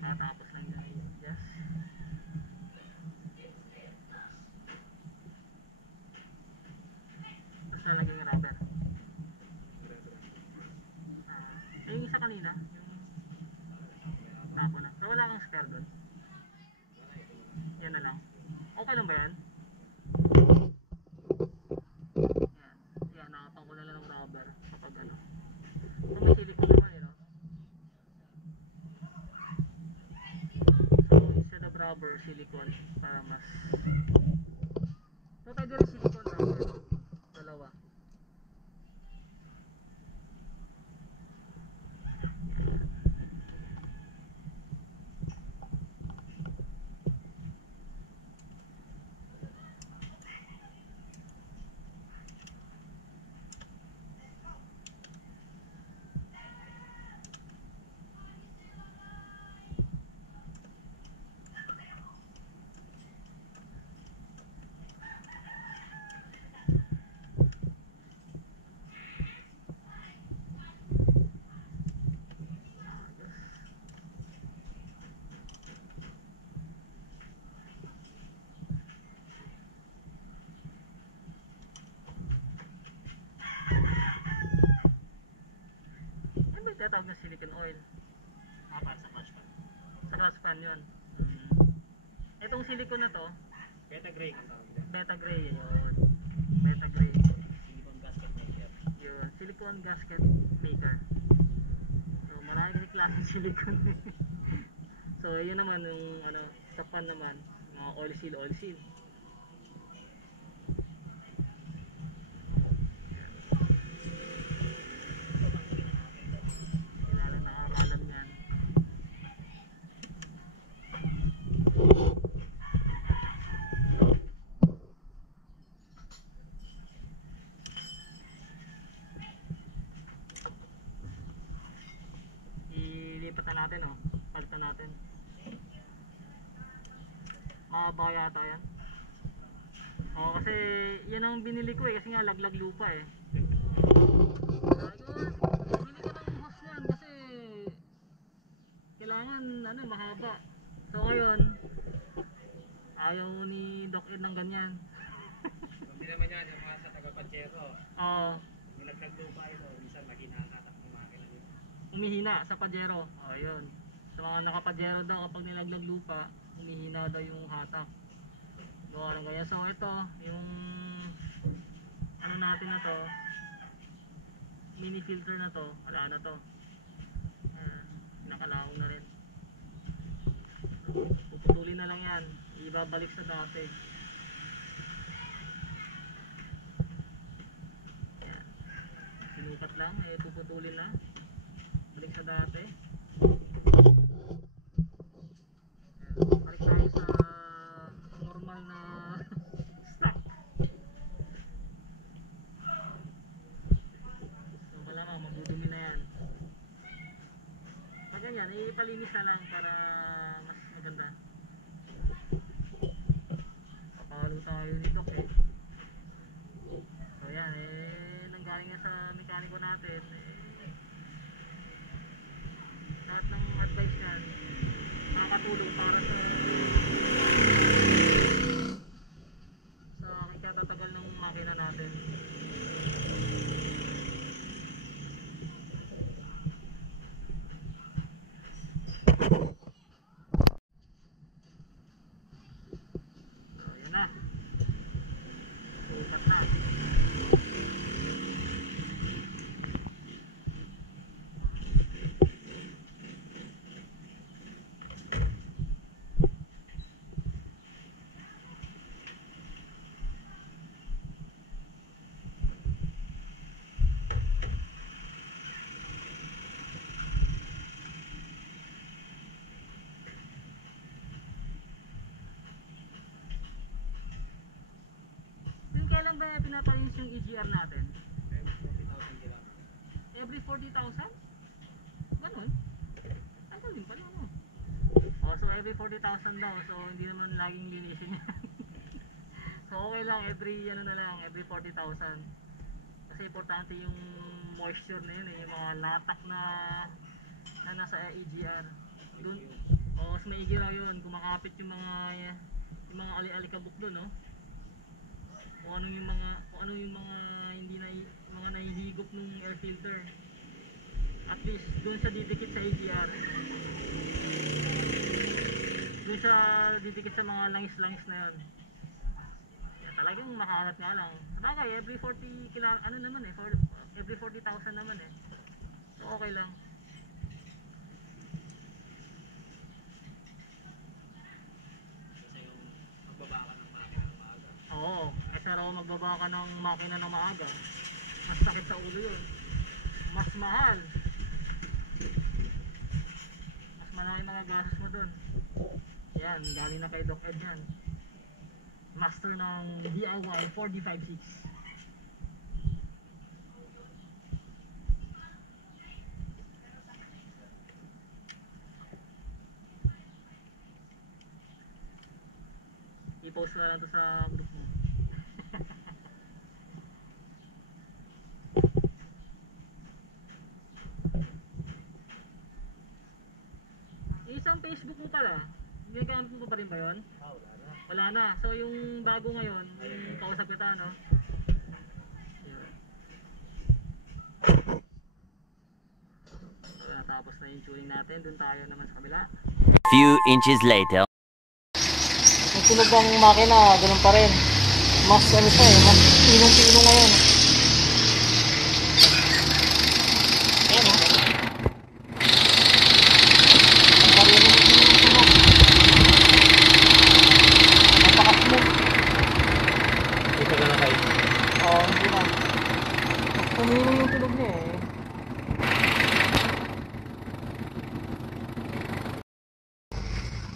natapos lang yun. Yes. Basta naging rubber. Yung isa kanina, yung tapo na. Pero wala kang spare doon. Yan na lang. Okay lang ba yan? Yan, nakapang ko na lang ng rubber kapag ano. Kung may silicone naman no? So instead of rubber, silicone para mas so pwede rin silicone rubber, no? Dalawa. Ano ba yung tatawag na silicone oil? para sa clutch pad. Sa clutch pan yun. Itong silicone na to, Beta gray ang tawag dyan. beta gray yun. Beta gray. Silicone gasket maker. Yun, silicone gasket maker. So marami kasi klaseng silicone. So yun naman yung ano, sa pan naman, mga oil seal. Kailangan nakakalam yan. Ilipatan natin oh, palitan natin. Mahaba yata yan. Oo, kasi yan ang binili ko kasi nga laglag lupa eh. Ayun, bili ka ng hose yan kasi kailangan ano, mahaba. So ngayon, ayaw ni Doc Ed ng ganyan. Hindi naman yan, yung mga sa taga-Pajero. Oo, Nilaglag lupa ito, minsan mahina ang hatak ng makina nyo. umihina sa Pajero. O yun, sa mga naka-Pajero daw kapag nilaglag lupa, umihina daw yung hatak. Gawa ng ganyan. So ito, yung ano natin na to, mini filter na to, wala na to. Nakalaong na rin. Puputulin na lang yan, ibabalik sa dati. Yan. Sinukat lang, puputulin na, balik sa dati. Yan. Balik tayo sa normal na stock. So kailangan magdudumi na yan. Pag ganyan, ipalinis na lang para mas maganda. Papahalo tayo ni Doc eh. So yan, nanggaling yan sa mekaniko natin. Lahat ng advice yan makakatulong para sa ikatatagal ng makina natin. So yun na, sukat na. Yung kailan ba pinapalinis yung EGR natin? 40,000 kilometers. Every 40,000? Ganun? Tagal din pala ano? Oh, so every 40,000 daw. So hindi naman laging linisin yan. So okay lang, every ano na lang, every 40,000. Kasi importante yung moisture na yun eh, yung mga latak na nasa EGR. Doon, oh, mas maigi raw yun, kumakapit yung mga ali-alikabok doon, no? Kung ano yung mga hindi na mga nahihigop ng air filter. At least doon sa didikit sa EGR. Doon sa didikit sa mga langis-langis na 'yon. Yeah, talagang makalat nga lang. Sabagay every 40 ano naman eh, every 40,000 naman eh. So okay lang. Kasi yung magbaba ka ng makina ng maaga. Oo, kasi raw magbaba ka ng makina ng maaga, mas sakit sa ulo yun, mas mahal, mas malaki mga gastos mo dun. Yan, galing na kay Doc Ed yan, master ng DIY 4D56. I-post ko na lang to sa group mo. Isang Facebook mo pala, ginagamit mo pa rin ba yun? Wala na. Wala na. So yung bago ngayon, yung kausap kita, no? Yun. So, natapos na yung tuning natin. Doon tayo naman sa kabila. Few inches later. tunog ang makina, ganun pa rin. Mas ano siya eh, mas pinong-pino ngayon. Ayan o. Ang parinig yung tunog. Napaka-smooth. Hindi pa na kayo. Oo, hindi na. Mas puminong yung tunog niya eh.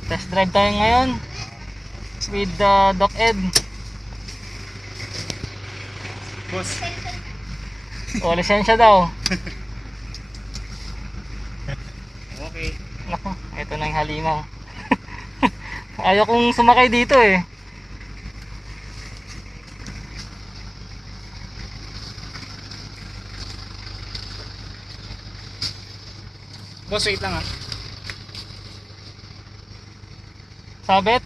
Test drive tayo ngayon with Doc Ed. Boss, O, lisensya daw. okay. Naku, ito na yung halimaw. Ayaw kong sumakay dito eh. Boss, wait lang ah. Sabit.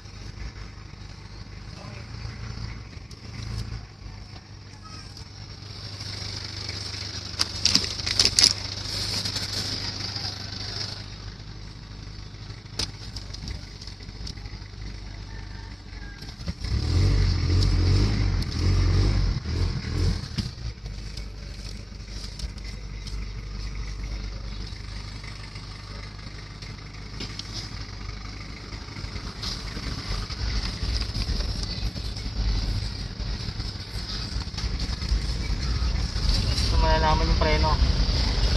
So, malalaman yung preno.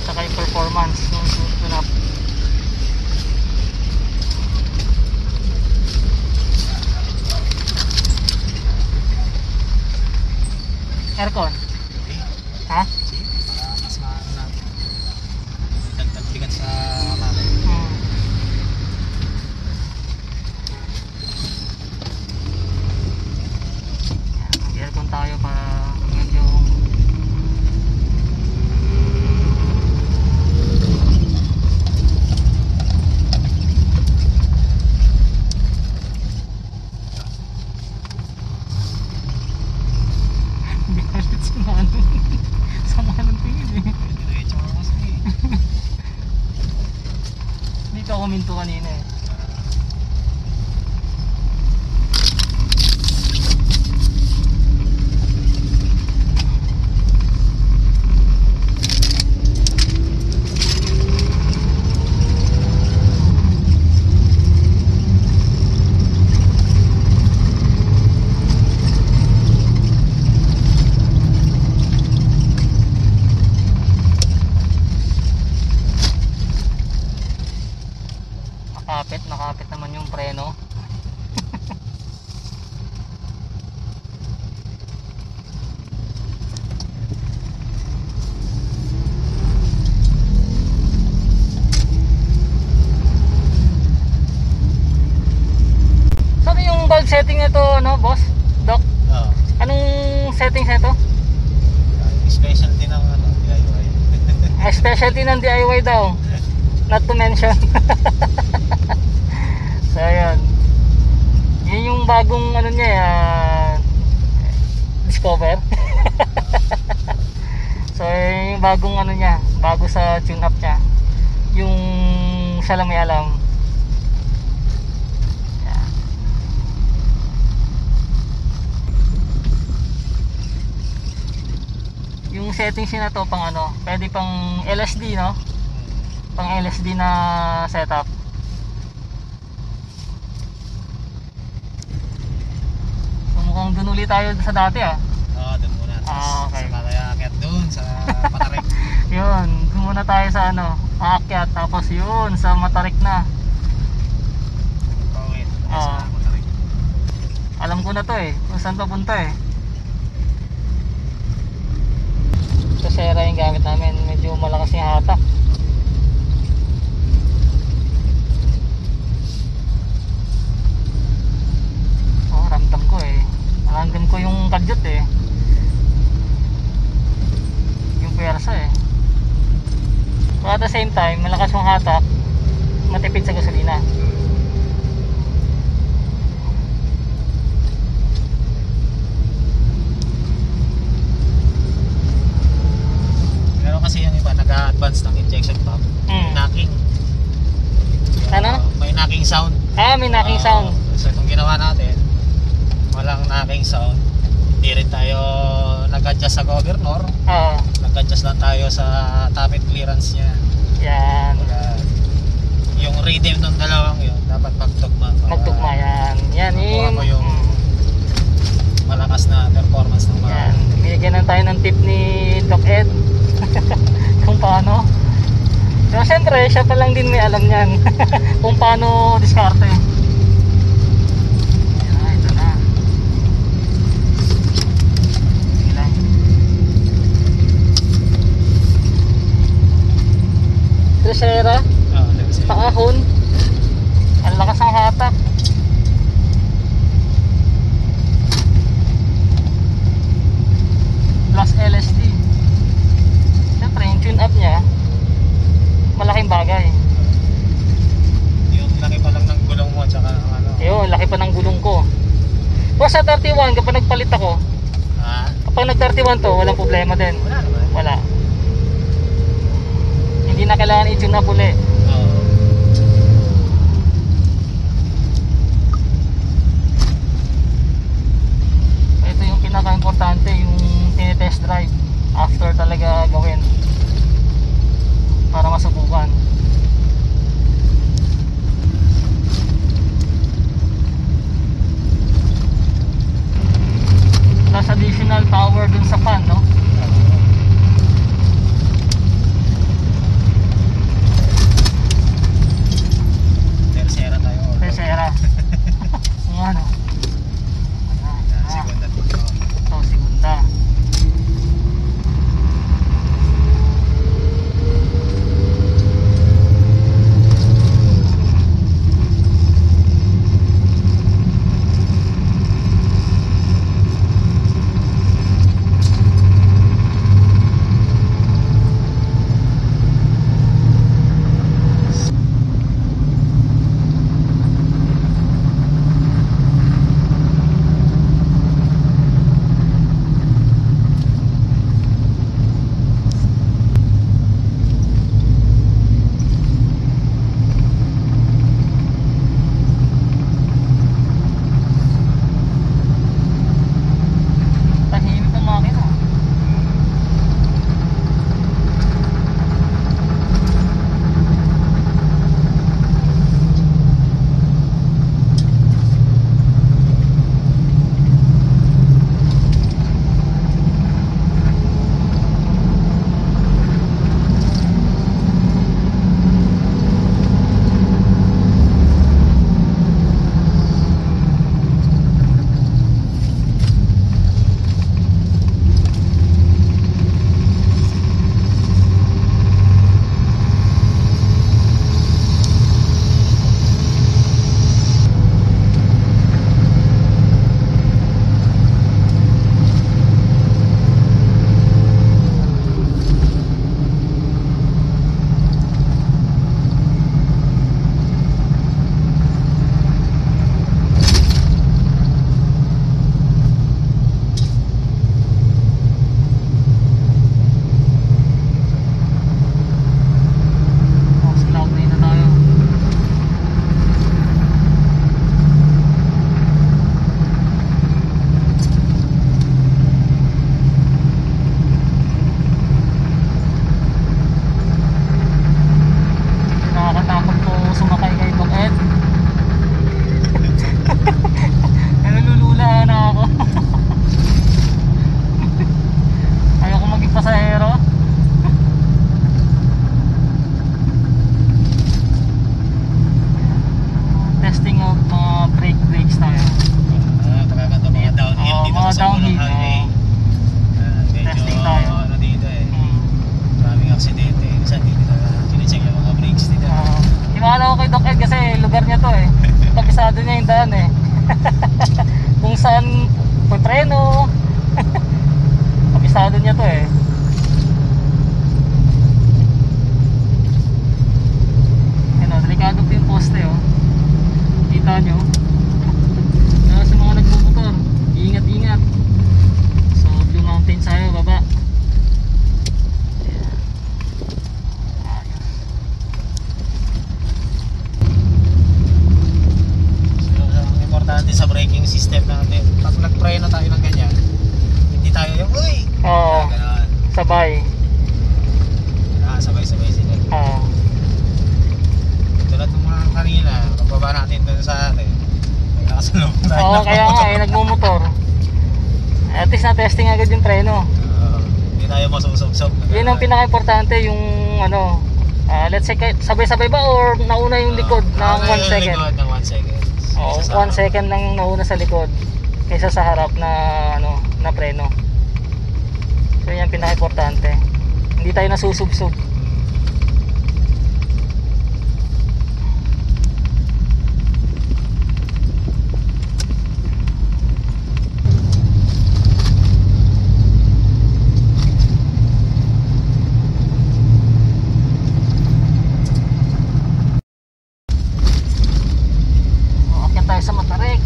Saka yung performance ng tune-up. Aircon. Ha? Mas maano natin. Dagdag bigat sa makina. Hmm. Mag-aircon tayo para medyo hindi kalit sa manong. Sa manong tingin eh. Diretso nga kasi eh. Dito ako minto kanina eh. Nakapit naman yung preno. Saan yung valve setting nito, ano, boss? Doc? Oo. Anong settings nito? Specialty ng ano, DIY. Specialty ng DIY daw. Not to mention. So ayun. Yun yung bagong ano niya, Discover. So yun yung bagong ano niya, bago sa tune up niya. Yung siya lang may alam. Yan. Yung settings niya na to pang ano, pwede pang LSD, no? Pang LSD na setup. So mukhang dun ulit tayo sa dati ah. Oo, doon muna. Ah, okay. Sa Kalayakit doon, sa Patarik. Yun, dun muna tayo sa ano, aakyat, tapos yun, sa Matarik na. Pauwin. Oo. Sa Patarik. Alam ko na to eh, kung saan papunta eh. Sa Sera yung gamit namin, medyo malakas yung hatak. Oh, ramdam ko eh. Ramdam ko yung kadyot eh. Yung puwersa eh. But at the same time, malakas yung hatak, matipid sa gasolina. Pero kasi yung iba, nag-advance ng injection pump. Mm. Knocking. Ano? May knocking sound. Ah, may knocking sound. So itong ginawa natin, walang knocking sound. Hindi rin tayo nag-adjust sa governor. Oo. Nag-adjust lang tayo sa tappet clearance niya. Yan. Kaya, yung rhythm ng dalawang yun, dapat magtugma. para Magtugma yan. Yan makuha yung... mo yung malakas na performance ng mga... Yan. Binigyan na tayo ng tip ni Doc Ed. Kung paano. Pero syempre, siya pa lang din may alam niyan. Kung paano diskarte. Ayan, ito na. Sige lang. Tercera, let's say. paahon. Ang lakas ng hatak. Plus LSD. Siyempre, yung tune up niya, malaking bagay. Yung laki pa lang ng gulong mo, tsaka ano. Yun, laki pa ng gulong ko. Pero sa 31, kapag nagpalit ako, kapag nag-31 to, walang problema din. Wala naman. Wala. Hindi na kailangan i-tune up uli. Oo. Ito yung pinaka-importante, yung test drive after talaga gawin para masubukan. Plus additional power dun sa fan, no? Tercera tayo. Tercera. Yung ano? Segunda dito. Ito, segunda. Oo, kaya nga eh, nagmumotor. At least na-testing agad yung preno. Hindi tayo masusubsob. Yun ang pinaka-importante, yung ano, let's say sabay-sabay ba or nauna yung likod ng 1 second? Ng 1 second. Oo, 1 second lang nauna sa likod kaysa sa harap na ano, na preno. So yun ang pinaka-importante. Hindi tayo nasusubsob. Akyat tayo sa Matarik.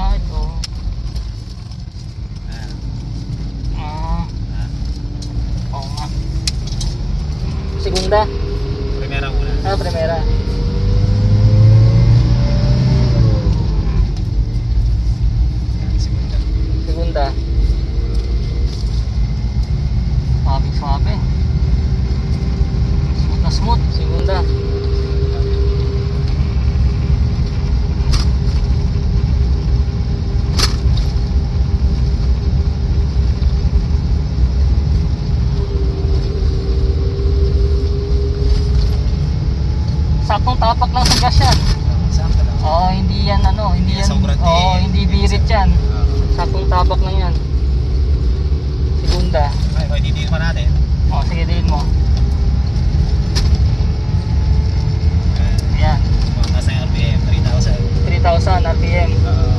Ito. Oo nga. Segunda. Primera muna. Primera. Segunda. Segunda. Suabe. Smooth na smooth. Segunda. Saktong tapak lang sa gas yan. Sakto lang. Oo, hindi yan ano, hindi yan. Sobrang Oo, di- hindi birit yan. Saktong tapak lang yan. Segunda. Okay, didiin pa natin. O, sige, diin mo. Ayan, Tumakas na yung RPM, 3,000. 3,000 RPM.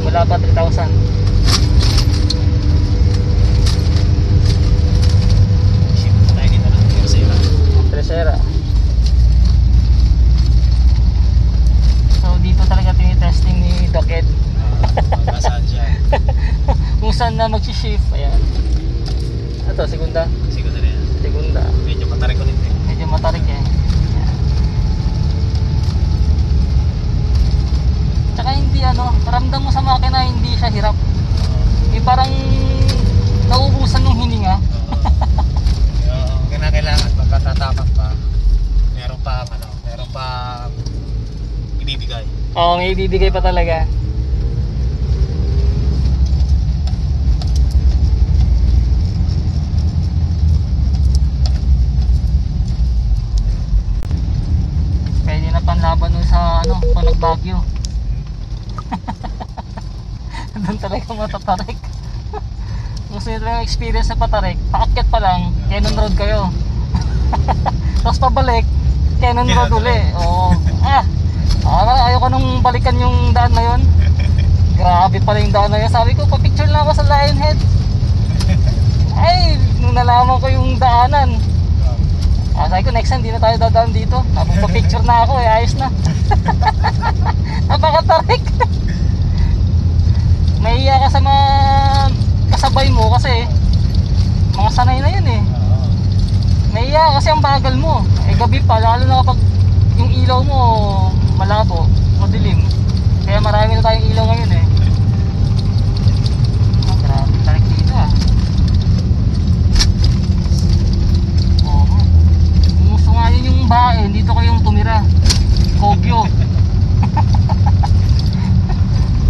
Wala pa 3,000. Shift na tayo dito ng Tercera. Tercera. So, dito talaga tinitesting ni Doc Ed. Saan siya? Kung saan na mag-shift. Ayan. Ito, segunda. Siguro na yan. Segunda. Medyo matarik ulit eh. Medyo matarik eh. Ayan. Tsaka hindi ano, paramdam mo sa makina hindi siya hirap. Yung parang nauubusan ng hininga. Yung kinakailangan pagkatatapak pa, meron pa ibibigay. Oo, may ibibigay pa talaga. Pwede na panlaban nun sa ano, kung nagbagyo. Doon talaga matatarik. Gusto nyo talaga experience sa patarik, paakyat pa lang, Cannon Road kayo. Tapos pabalik, Cannon Road uli. Oo. Ayaw ko nung balikan yung daan na yun. Grabe pala yung daan na yun. Sabi ko, pa-picture lang ako sa Lionhead. Ay, nung nalaman ko yung daanan, sabi ko, next time di na tayo dadaan dito. Pa-picture na ako, ayos na. Napakatarik. Mahiya ka sa mga kasabay mo kasi mga sanay na yun eh. Mahiya kasi ang bagal mo. Gabi pa, lalo na kapag yung ilaw mo malabo, madilim. Kaya marami na tayong ilaw ngayon eh. Grabe, tarik dito ah. Oo. Kung gusto nga yun yung bae, dito kayong tumira. Kogyo.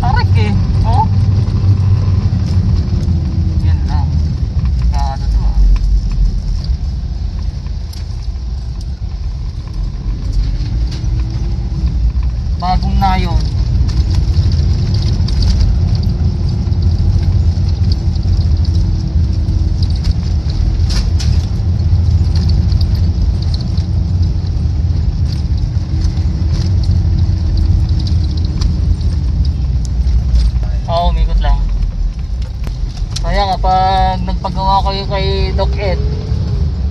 Tarik eh. Oh. Yan lang. Kado to ah. Bagong nayon. Oo, umikot lang. Kaya kapag nagpagawa kayo kay Doc Ed,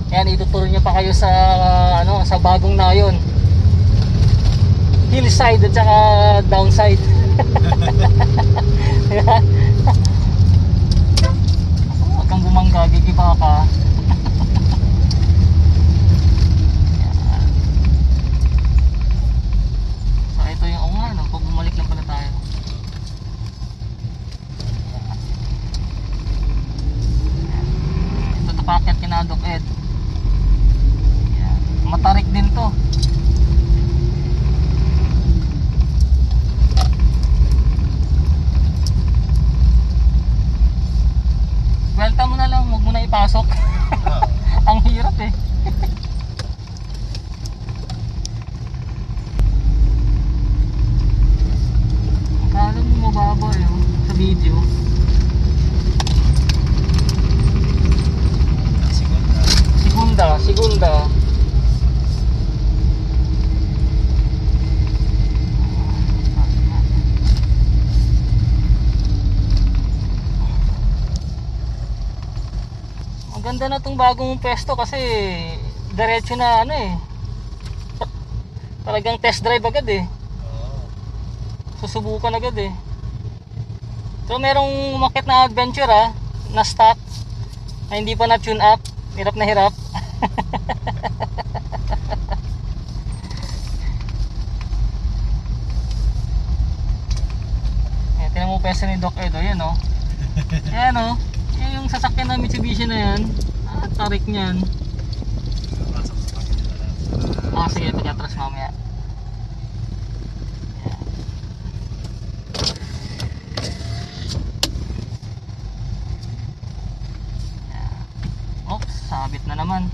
yan, ituturo niya pa kayo sa ano, sa bagong nayon. Hillside at saka downside. Huwag kang gumangga, gigiba ka. Yan. So ito yung ano, pag bumalik lang pala tayo. Ito tapakyat kina Doc Ed. matarik din to. Welta mo na lang, huwag mo na ipasok. Oo. Ang hirap eh. Akala mo mababa yun sa video. Segunda. Maganda na tong bagong pwesto kasi diretso na ano eh. Talagang test drive agad eh. Oo. Susubukan agad eh. So merong umakyat na adventure na stock na hindi pa na tune up. Hirap na hirap. Tingnan mo pwesto ni Doc Ed, yan o. Ayan o. Yan yung sasakyan na Mitsubishi na yan. Tarik niyan. Pasok sa kanila lang. Sige, pag-atras mamaya. Oops, sabit na naman.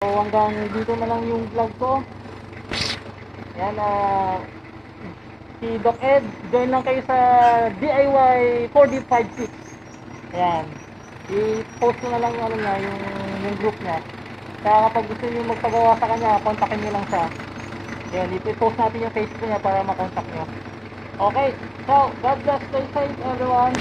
So hanggang dito na lang yung vlog ko. Yan, si Doc Ed, join lang kayo sa DIY 4D56. Ayan, i-post ko na lang yung, yung group niya. Kaya kapag gusto niyo magpagawa sa kanya, kontakin niyo lang siya. Ayan, i-post natin yung Facebook niya para makontak niyo. Okay, so God bless, stay safe everyone.